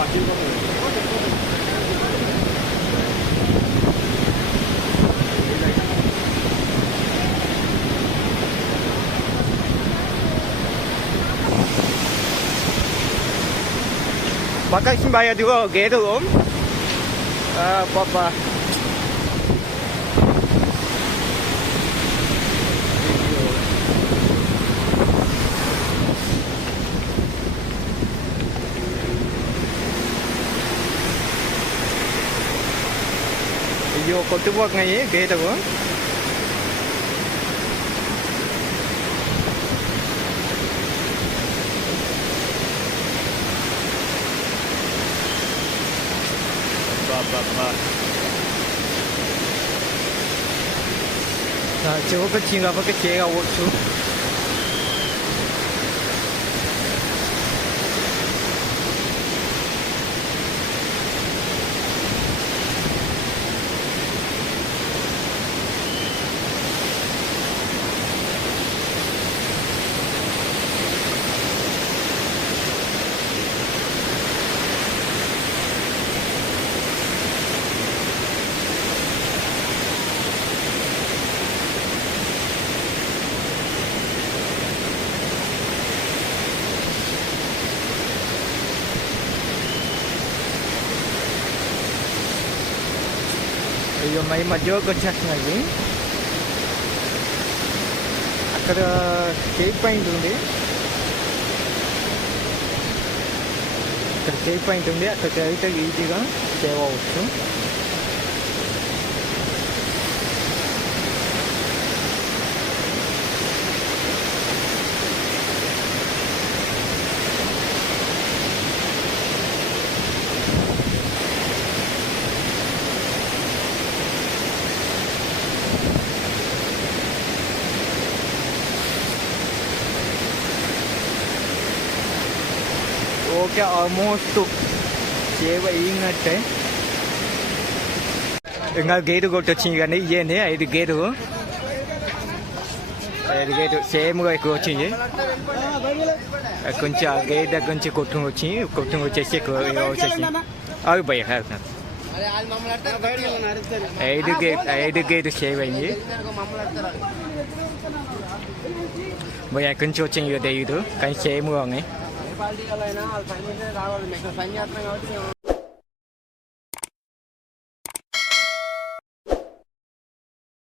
partir do momento. Bakal simbaya juga gerung. Ah, uh, apa-apa. 이거 뜨거운 거에 게다가 봐봐봐 자 저거 그 진가 밖에 개가 오죠 అయ్యో my మధ్యలోకి వచ్చేస్తున్నాయి. అక్కడ కేక్ పాయింట్ ఉంది. అక్కడ కేక్ పాయింట్ ఉంది. అక్కడికి అయితే ఈజీగా సేవ్ అవ్వచ్చు. ఓకే ఆల్మోస్ట్ సేవ్ అయినట్టే ఇంకా గేటు కొట్టొచ్చింది కానీ ఇవ్వండి ఐదు గేటు ఐదు గేటు సేమ్గా ఎక్కువ వచ్చింది కొంచెం ఆ గేట్ దగ్గర నుంచి కొట్టుకు వచ్చి కొట్టుకు వచ్చేసి ఎక్కువ వచ్చేసి అవి భయ ఐదు గేట్ ఐదు గేటు సేవ్ అయింది భయ ఎక్కడి నుంచి వచ్చింది ఇక ఐదు కానీ సేమ్గా ఉన్నాయి మున్సిపాలిటీ వాళ్ళైనా వాళ్ళ పని రావాలి. మేము ఇక్కడ కాబట్టి మేము